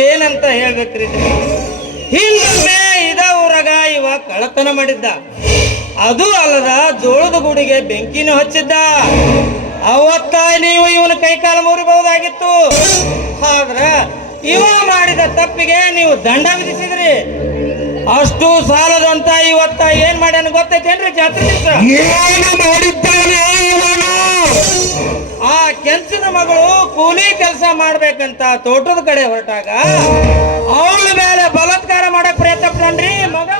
ಏನಂತ ಹೇಳ್ಬೇಕ್ರಿ? ಹಿಂದೆ ಇದ ಊರಾಗ ಇವ ಕಳ್ಳತನ ಮಾಡಿದ್ದ. ಅದು ಅಲ್ಲದ ಜೋಳದ ಗುಡಿಗೆ ಬೆಂಕಿನೂ ಹಚ್ಚಿದ್ದ. ಅವತ್ತ ನೀವು ಇವನ ಕೈಕಾಲ ಮುರಿಬಹುದಾಗಿತ್ತು. ಆದ್ರ ಇವ ಮಾಡಿದ ತಪ್ಪಿಗೆ ನೀವು ದಂಡ ವಿಧಿಸಿದ್ರಿ. ಅಷ್ಟು ಸಾಲದಂತ ಇವತ್ತ ಏನ್ ಮಾಡ್ಯಾನ ಗೊತ್ತೈತೇನ್ರಿ? ಜಾತ್ರೆ ದಿವಸ ಆ ಕೆಲ್ಸದ ಮಗಳು ಕೂಲಿ ಕೆಲಸ ಮಾಡ್ಬೇಕಂತ ತೋಟದ ಕಡೆ ಹೊರಟಾಗ ಅವಳ ಮೇಲೆ ಬಲಾತ್ಕಾರ ಮಾಡಕ್ ಪ್ರಯತ್ನ ಪಡ್ರಿ ಮಗ.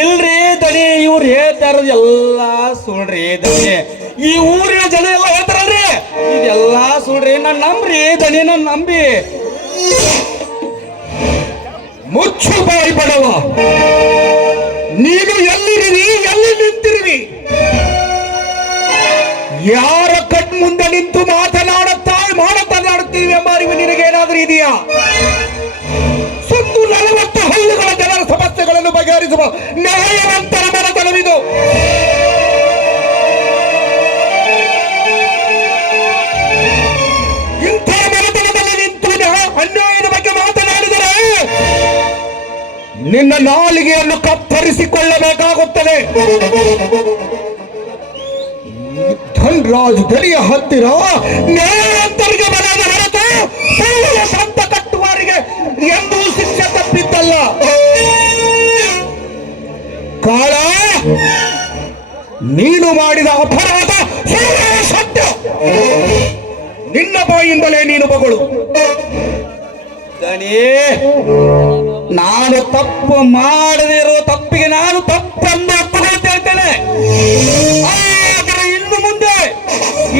ಇಲ್ರಿ ದನಿ, ಇವ್ರು ಹೇಳ್ತಾರದು ಎಲ್ಲಾ ಸುಳ್ರಿ ದನಿ. ಈ ಊರಿನ ಜನ ಎಲ್ಲ ಹೇಳ್ತಾರಲ್ರಿ ಇದೆಲ್ಲಾ ಸುಳ್ರಿ. ನಾನ್ ನಂಬ್ರಿ ದನಿ, ನಾನ್ ನಂಬಿ. ಮುಚ್ಚು ಬಾಯಿ ಬಡವ, ನೀನು ಎಲ್ಲಿರಿ, ಎಲ್ಲಿ ನಿಂತಿರುವಿ? ಯಾರ ಕಣ್ ಮುಂದೆ ನಿಂತು ಮಾತನಾಡುತ್ತೀವಿ ಎಂಬ ಅರಿವು ನಿನಗೇನಾದ್ರೂ ಇದೆಯಾ? ಸುತ್ತು 40 ಹಳ್ಳಿಗಳ ಜನರ ಸಮಸ್ಯೆಗಳನ್ನು ಬಗೆಹರಿಸುವ ನ್ಯಾಯವಂತರ ಮನತನವಿದು. ಇಂಥ ಮನತನದಲ್ಲಿ ನಿಂತು ಅನ್ಯಾಯದ ಬಗ್ಗೆ ಮಾತನಾಡಿದರೆ ನಿನ್ನ ನಾಲಿಗೆಯನ್ನು ಕತ್ತರಿಸಿಕೊಳ್ಳಬೇಕಾಗುತ್ತದೆ. ಧನ್ರಾಜ್ ಗಡಿಯ ಹತ್ತಿರ ನ್ಯಾಯಾಂತರಿಗೆ ಬರದ ಹೊರತು ಸಂತ ಕಟ್ಟುವವರಿಗೆ ಎಂದೂ ಶಿಕ್ಷೆ ತಪ್ಪಿದ್ದಲ್ಲ. ಕಾಳ, ನೀನು ಮಾಡಿದ ಅಪರಾಧ ಸತ್ಯ. ನಿನ್ನ ಬಾಯಿಂದಲೇ ನೀನು ಬಗಳು. ದನಿ, ನಾನು ತಪ್ಪು ಮಾಡದಿರೋ ತಪ್ಪಿಗೆ ನಾನು ತಪ್ಪನ್ನು ಒಪ್ಪಿಕೊಳ್ತೇನೆ. ಆದರೆ ಇನ್ನು ಮುಂದೆ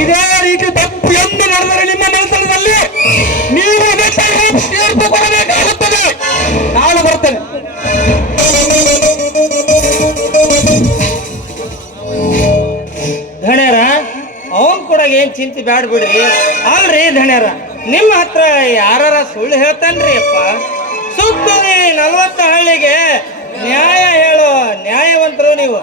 ಇದೇ ರೀತಿ ತಪ್ಪು ಎಂದು ನಡೆದರೆ ನಿಮ್ಮ ಮನಸ್ಸಿನಲ್ಲಿ ನೀವು ತೀರ್ಪು ಕೊಡಬೇಕಾಗುತ್ತದೆ. ನಾನು ಬರ್ತೇನೆ. ಧಣ್ಯರ, ಅವನ್ ಕೂಡ ಏನ್ ಚಿಂತೆ ಬ್ಯಾಡ ಬಿಡ್ರಿ. ಅಲ್ರಿ ಧಣ್ಯರ, ನಿಮ್ಮ ಹತ್ರ ಯಾರ ಸುಳ್ಳು ಹೇಳ್ತಾನ್ರಿ ಅಪ್ಪ? ಸುತ್ತ 40 ಹಳ್ಳಿಗೆ ನ್ಯಾಯ ಹೇಳೋ ನ್ಯಾಯವಂತರು ನೀವು.